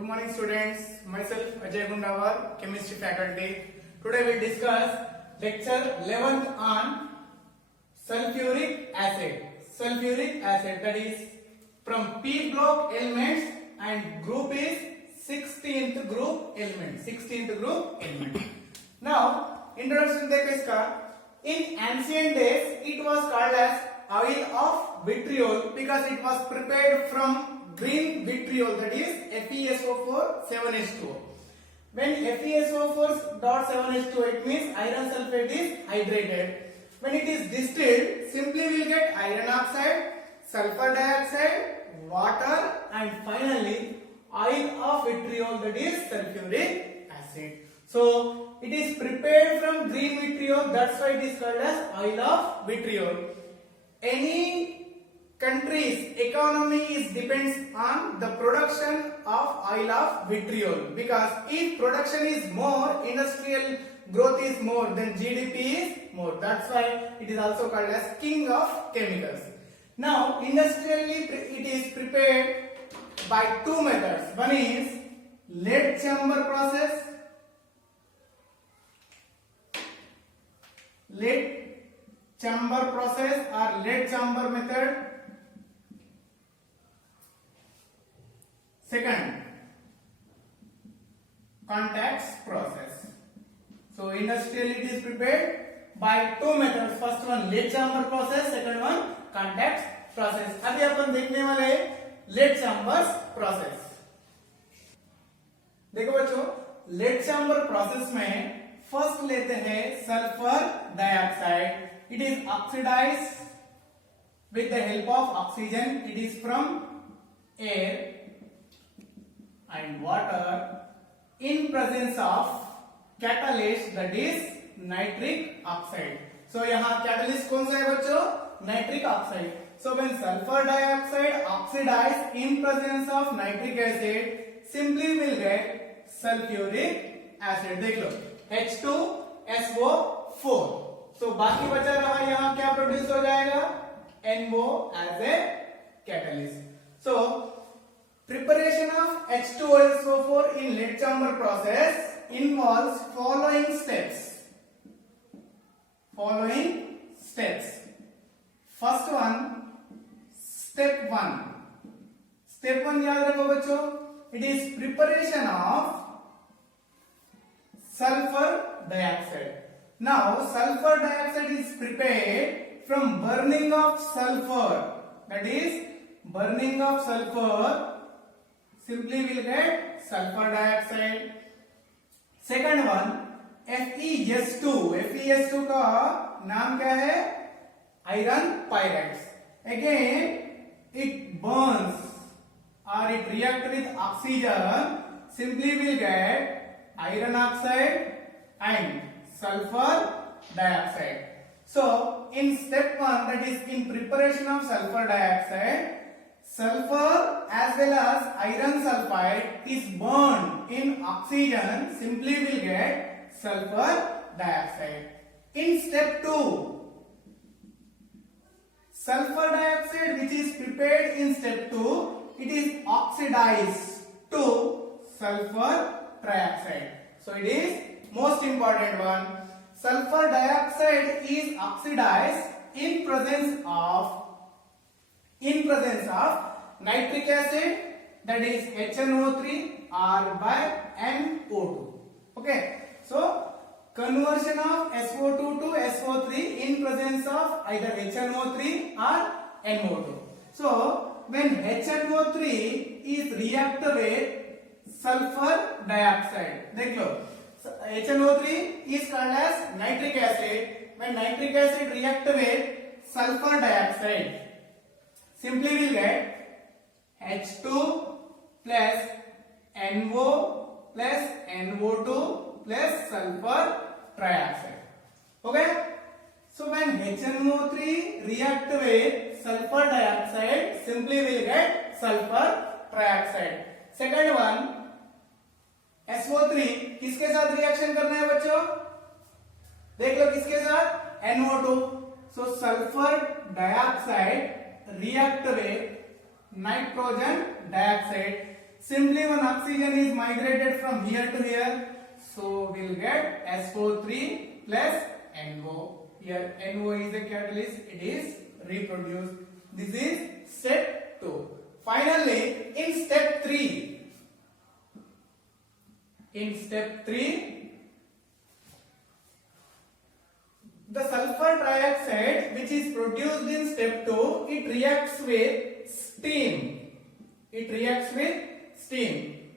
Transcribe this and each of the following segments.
Good morning students, myself Ajay Gundawar, chemistry faculty. Today we will discuss lecture 11th on sulfuric acid. Sulfuric acid, that is from P block elements and group is 16th group element. 16th group element. Now introduction देखो इसका. In ancient days it was called as oil of vitriol because it was prepared from green vitriol, that is FeSO4 7H2O. When FeSO4 7H2O, it means iron sulfate is hydrated. When it is distilled, simply we will get iron oxide, sulfur dioxide, water, and finally oil of vitriol, that is sulfuric acid. So it is prepared from green vitriol, that's why it is called as oil of vitriol. Any country's economy is depends on the production of oil of vitriol, because if production is more, industrial growth is more, then GDP is more. That's why it is also called as king of chemicals. Now industrially it is prepared by two methods. One is lead chamber process. Lead chamber process or lead chamber method. Second, contacts process. So industrially it is prepared by two methods. First one lead chamber process, second one contacts process. अभी अपन देखने वाले lead chambers process. देखो बच्चों, lead chamber process में first लेते हैं sulphur dioxide. It is oxidized with the help of oxygen. It is from air and water in presence of catalyst, that is nitric oxide. So यहाँ catalyst कौन सा है बच्चों? Nitric oxide. So when sulfur dioxide oxidized in presence of nitric acid, simply will get sulfuric acid. देख लो H2SO4. So बाकी बचा रहा यहाँ क्या प्रोड्यूस हो जाएगा? NO as a catalyst. So preparation of H2SO4 in lead chamber process involves following steps. First one, step 1. Step 1 याद रखो बच्चों. It is preparation of sulfur dioxide. Now sulfur dioxide is prepared from burning of sulfur. That is burning of sulfur. Simply will get sulfur dioxide. Second one, FeS2. FeS2 का नाम क्या है? Iron pyrites. Again, it burns or it reacts with oxygen. Simply will get iron oxide and sulfur dioxide. So, in step 1, that is in preparation of sulfur dioxide, sulfur as well as iron sulfide is burned in oxygen, simply will get sulfur dioxide. In step 2, sulfur dioxide which is prepared in step 2, it is oxidized to sulfur trioxide. So it is most important one. Sulfur dioxide is oxidized in presence of nitric acid, that is HNO3 R by NO2. Okay, so conversion of SO2 to SO3 in presence of either HNO3 or NO2. So when HNO3 is reacted with sulfur dioxide, देख लो HNO3 is called as nitric acid. When nitric acid reacts with sulfur dioxide, simply will get H2 plus NO plus NO2 plus sulfur trioxide. Okay? So when HNO3 react with sulfur dioxide, simply will get sulfur trioxide. Second one, SO3 किसके साथ reaction करना है बच्चों? देख लो किसके साथ? NO2. So sulfur dioxide react with nitrogen dioxide. Simply one oxygen is migrated from here to here, so we'll get SO3 plus NO. Here NO is a catalyst, it is reproduced. This is step 2. Finally, in step 3, the sulfur trioxide which is produced in step 2, it reacts with steam.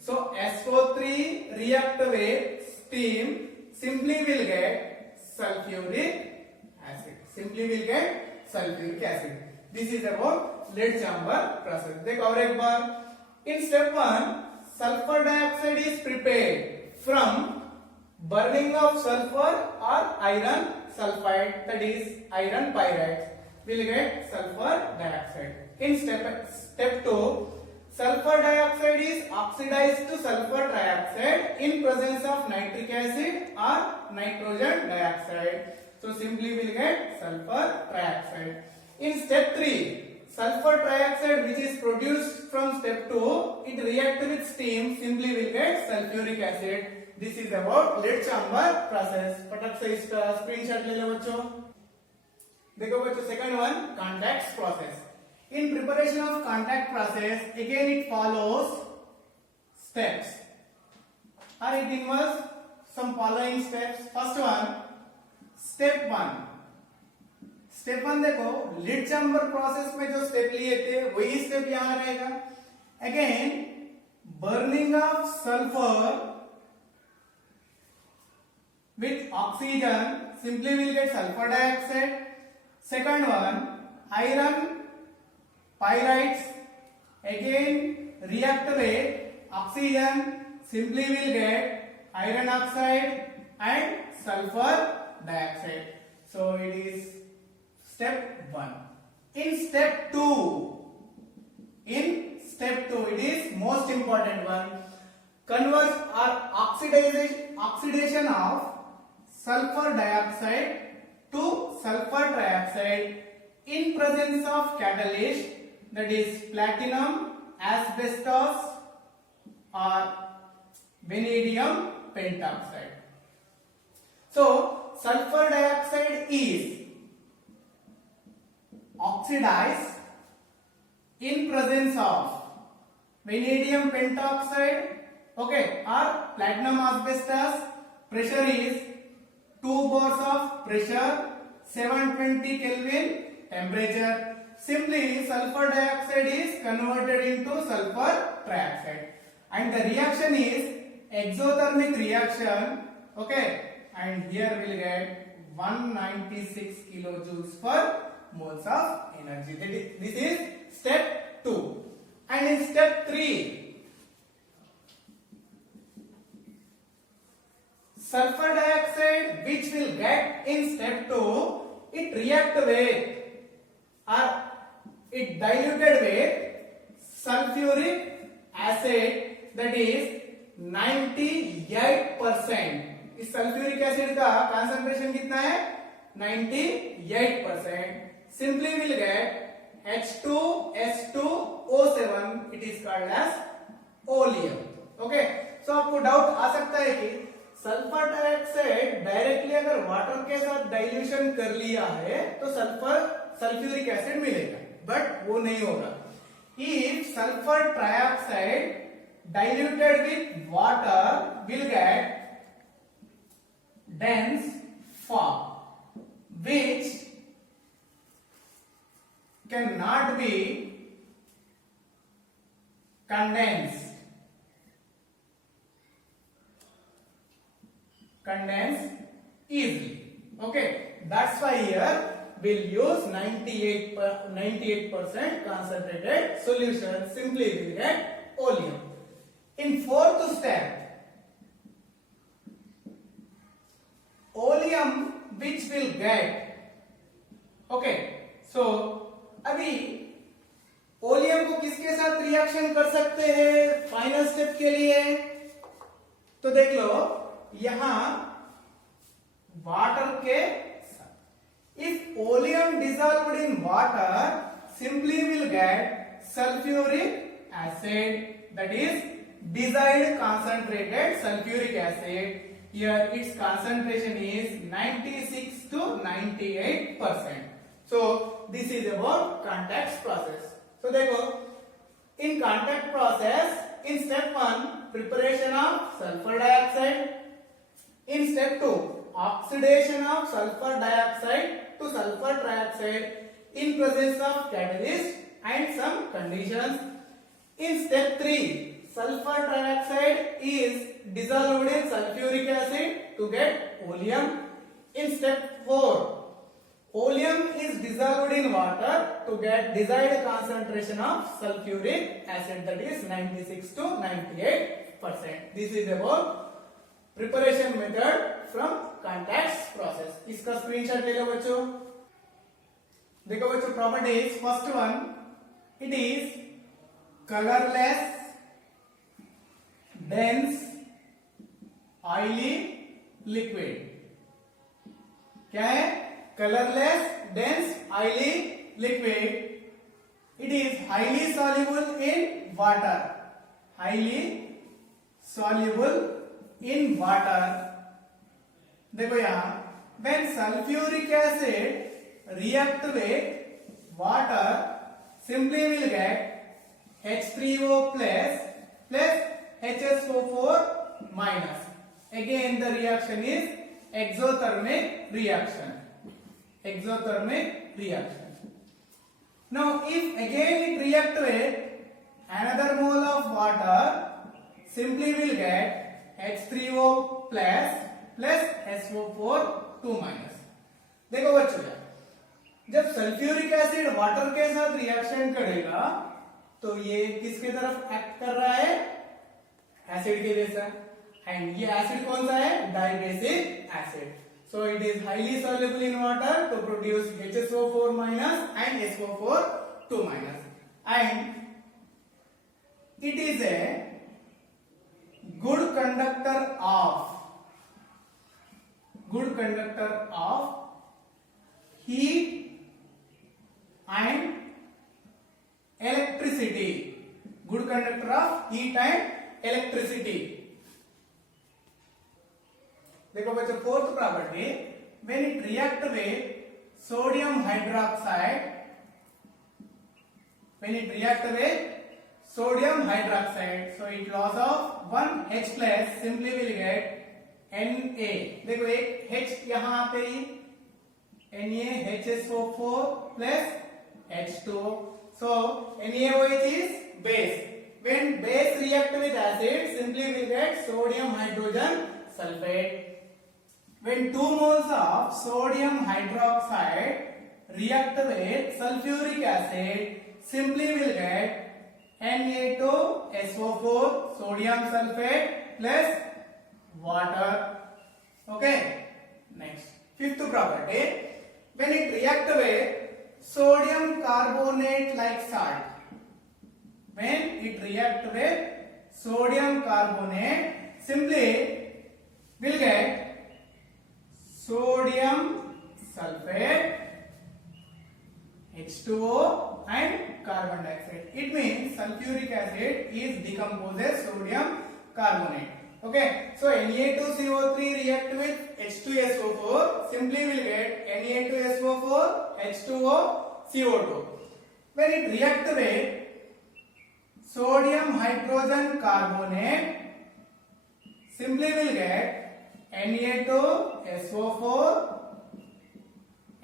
So SO3 react with steam, simply will get sulfuric acid. This is about lead chamber process. देखो और एक बार. In step 1, sulfur dioxide is prepared from burning of sulfur or iron sulfide, that is iron pyrite. We'll get sulfur dioxide. In step 2, sulfur dioxide is oxidized to sulfur trioxide in presence of nitric acid or nitrogen dioxide. So simply we'll get sulfur trioxide. In step 3, sulfur trioxide which is produced from step 2, it reacts with steam, simply we'll get sulfuric acid. This is about lead chamber process. फटक से इसका screenshot ले लो बच्चों. देखो बच्चों, second one, contact process. In preparation of contact process, again it follows steps, or it involves some following steps. First one, step 1. Step 1 देखो, lead chamber process में जो स्टेप लिए थे वही स्टेप यहां रहेगा. Again burning of sulphur with oxygen, simply we'll get sulfur dioxide. Second one, iron pyrites, again react with oxygen, simply we'll get iron oxide and sulfur dioxide. So it is step 1. In step 2, it is most important one, converts or oxidation of sulfur dioxide to sulfur trioxide in presence of catalyst, that is platinum, asbestos or vanadium pentoxide. So sulfur dioxide is oxidized in presence of vanadium pentoxide, okay, or platinum asbestos. Pressure is 2 bars of pressure, 720 Kelvin temperature. Simply sulfur dioxide is converted into sulfur trioxide, and the reaction is exothermic reaction, okay, and here we will get 196 kilojoules per moles of energy. This is step 2. And in step 3, sulfur dioxide which will get in step 2, it react with or it diluted with sulfuric acid, that is 98%. इस sulphuric acid का concentration कितना है? 98%. Simply we'll get H2S2O7. It is called as oleum. Okay. So आपको doubt आ सकता है कि sulphur dioxide directly अगर water के साथ डाइल्यूशन कर लिया है तो सल्फ्यूरिक एसिड मिलेगा, बट वो नहीं होगा. If sulfur trioxide diluted with water will get dense form which cannot be condensed easily. Okay, that's why here we'll use 98% concentrated solution. Simply we'll get oleum. In fourth step, oleum which will get, okay, so अभी oleum को किसके साथ reaction कर सकते हैं final step के लिए? तो देख लो यहां वाटर के साथ. If oleum dissolved in water, simply will get sulfuric acid, that is desired concentrated sulfuric acid. Here its concentration is 96 to 98%. So this is about contact process. So देखो, in contact process, in step 1 preparation of sulfur dioxide, in step 2 oxidation of sulfur dioxide to sulfur trioxide in presence of catalyst and some conditions. In step 3 sulfur trioxide is dissolved in sulfuric acid to get oleum. In step 4 oleum is dissolved in water to get desired concentration of sulfuric acid, that is 96 to 98%. This is about preparation method from contact process. इसका screenshot ले लो बच्चों. देखो बच्चों properties. First one, it is colorless, dense, oily liquid. क्या है? Colorless, dense, oily liquid. It is highly soluble in water. Highly soluble in water. देखो यहाँ, when sulfuric acid react with water, simply will get H3O plus HSO4 minus. Again the reaction is exothermic reaction. Exothermic reaction. Now if again it react with another mole of water, simply will get H3O plus SO4 2 minus. देखो बच्चों, जब sulphuric acid water के साथ reaction करेगा तो ये किसके तरफ एक्ट कर रहा है? एसिड के जैसा. एंड ये एसिड कौन सा है? Dibasic acid. So it is highly soluble in water to produce HSO4 minus and SO4 2 minus. And it is a good conductor of heat and electricity. Good conductor of heat and electricity. देखो बच्चों, fourth property, when it react with sodium hydroxide, so it loss of 1 H plus simply will get Na. देखो एक H यहाँ आते ही NaHSO4 plus H2O. So NaOH is base. When base react with acid, simply will get sodium hydrogen sulfate. When 2 moles of sodium hydroxide react with sulfuric acid, simply will get Na2SO4 sodium sulfate plus water. Okay. Next, fifth property. When it react with sodium carbonate like salt, simply will get sodium sulfate, H2O and carbon dioxide. It means sulfuric acid is decomposes sodium carbonate. Okay, so Na2CO3 react with H2SO4, simply will get Na2SO4 H2O CO2. When it react with sodium hydrogen carbonate, simply will get Na2SO4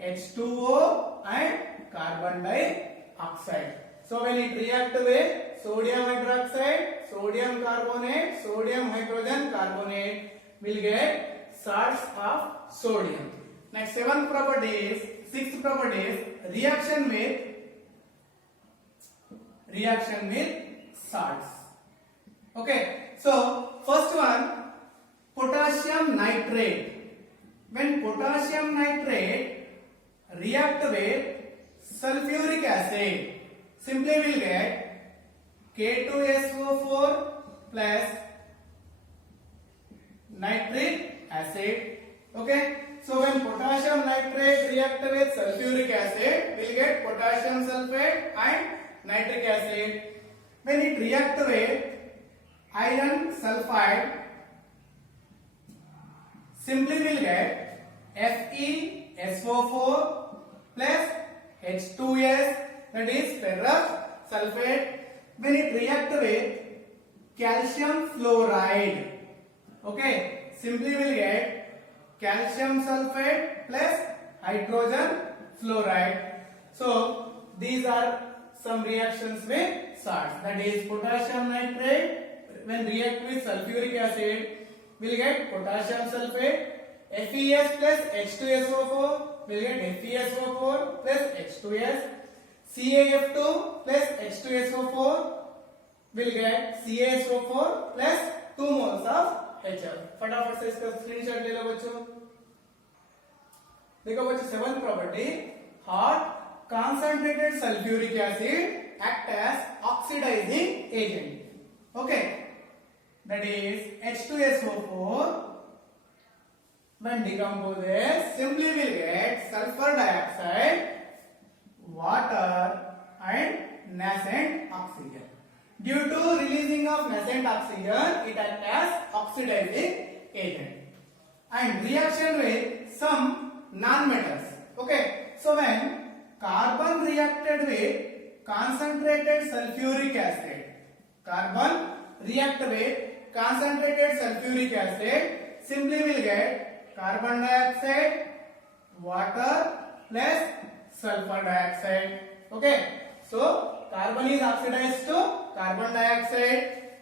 H2O and carbon dioxide. So when it react with sodium hydroxide, sodium carbonate, sodium hydrogen carbonate, will get salts of sodium. Next, sixth property is reaction with salts. Okay, so first one, potassium nitrate. When potassium nitrate react with sulfuric acid, simply will get K2SO4 plus nitric acid. Okay, so when potassium nitrate react with sulfuric acid, will get potassium sulfate and nitric acid. When it react with iron sulfide, simply will get FeSO4 plus H2S, that is ferrous sulfate. When it react with calcium fluoride, okay, simply will get calcium sulfate plus hydrogen fluoride. So these are some reactions with salts, that is potassium nitrate when react with sulfuric acid will get potassium sulfate. FeS plus H2SO4 will get FeSO4 plus H2S. CaF2 plus H2SO4 will get CaSO4 plus 2 moles of HF. फटाफट से इसका screenshot ले लो बच्चों. देखो बच्चों, seventh property, hot concentrated sulfuric acid act as oxidizing agent. Okay, that is H2SO4 when decomposes simply will get sulfur dioxide, water and nascent oxygen. Due to releasing of nascent oxygen, it acts as oxidizing agent. And reaction with some non-metals. Okay, so when carbon reacted with concentrated sulfuric acid, carbon react with concentrated sulfuric acid, simply will get carbon dioxide, water plus sulfur dioxide. Okay, so carbon is oxidized to carbon dioxide.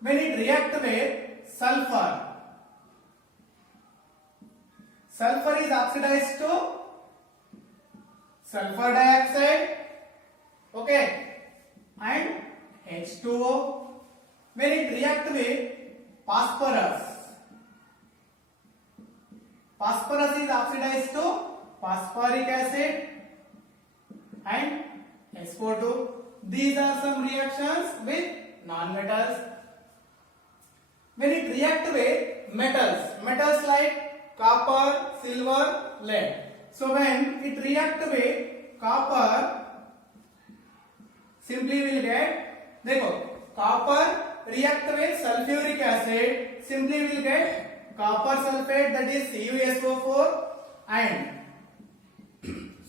When it react with sulfur, sulfur is oxidized to sulfur dioxide, okay, and H2O. When it react with phosphorus, phosphorus is oxidized to phosphoric acid and SO2. These are some reactions with non-metals. When it react with metals, metals like copper, silver, lead. So when it react with copper, simply will get, देखो, copper react with sulfuric acid, simply will get copper sulfate, that is CuSO4, and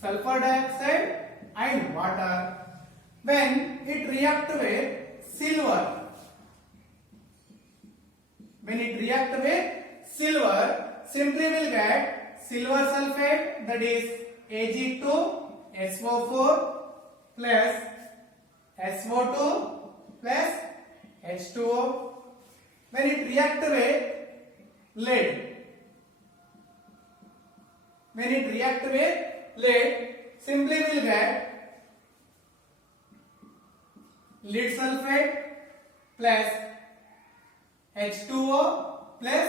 sulfur dioxide and water. When it react with silver, when it react with silver, simply will get silver sulfate, that is Ag2SO4 plus SO2 plus H2O. When it react with lead, when it react with lead, simply will get lead sulfate plus H2O plus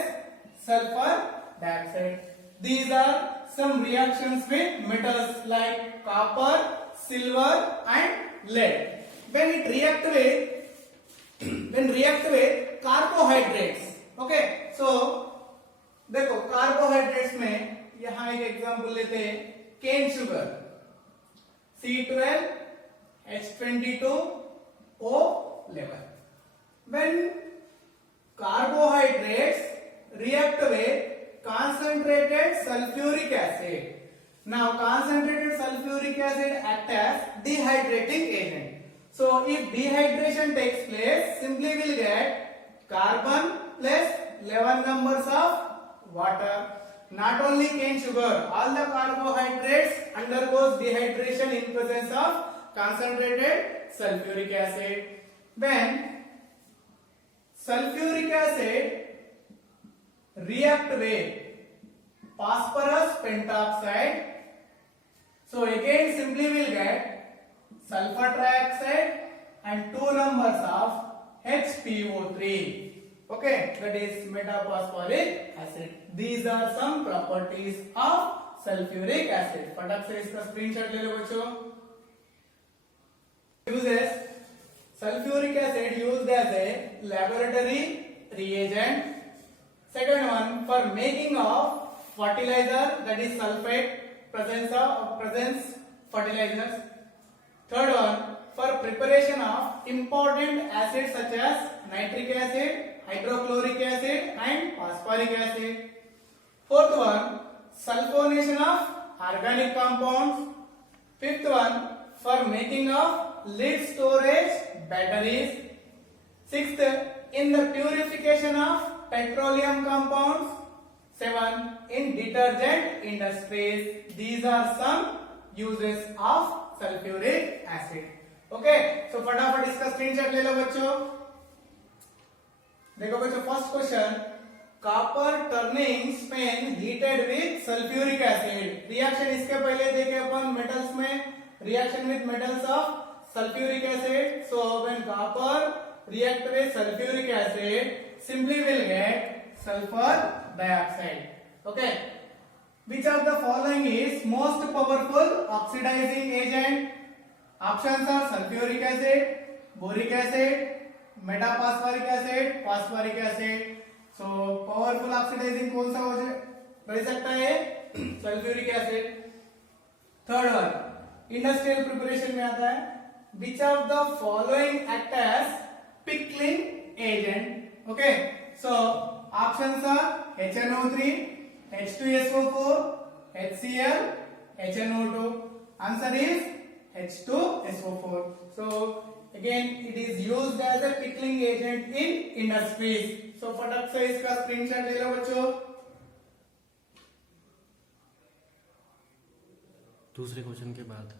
sulfur dioxide. These are some reactions with metals like copper, silver and lead. When it react with carbohydrates, okay, so देखो carbohydrates में यहाँ एक example लेते हैं, cane sugar, C12H22O11. When carbohydrates react with concentrated sulfuric acid, now concentrated sulfuric acid acts as dehydrating agent. So if dehydration takes place, simply will get carbon plus 11 numbers of water. Not only cane sugar, all the carbohydrates undergoes dehydration in presence of concentrated sulfuric acid. When sulfuric acid react with phosphorus pentoxide, so again simply will get sulfur trioxide and 2 numbers of HPO3. Okay, that is metaphosphoric acid. These are some properties of sulfuric acid. फटाक से इसका screenshot ले लो बच्चों. Uses sulfuric acid used as a laboratory reagent. Second one, for making of fertilizer, that is sulfate presence fertilizers. Third one, for preparation of important acids such as nitric acid, hydrochloric acid and phosphoric acid. Fourth one, sulfonation of organic compounds. Fifth one, for making of lead storage batteries. Sixth, in the purification of petroleum compounds. 7, in detergent industries. These are some uses of sulfuric acid. Okay, so फटाफट इसका screenshot ले लो बच्चों. देखो बच्चों, first question, copper turning स्पेन heated with sulphuric acid. Reaction इसके पहले देखे अपन मेटल्स में, reaction with metals of sulphuric acid. So when copper react with sulfuric acid, simply will get sulfur dioxide. Okay, which of the following is most powerful oxidizing agent? Options are sulfuric acid, boric acid, metaphosphoric acid, phosphoric acid. So powerful oxidizing कौन सा हो सकता है? Sulfuric acid. Third one, industrial preparation में आता है. Which of the following act as pickling agent? Okay, so options are HNO3, H2SO4, HCl, HNO2. Answer is H2SO4. So again it is used as a pickling agent in industries. So फटाक से इसका screenshot ले लो बच्चों. दूसरे question के बाद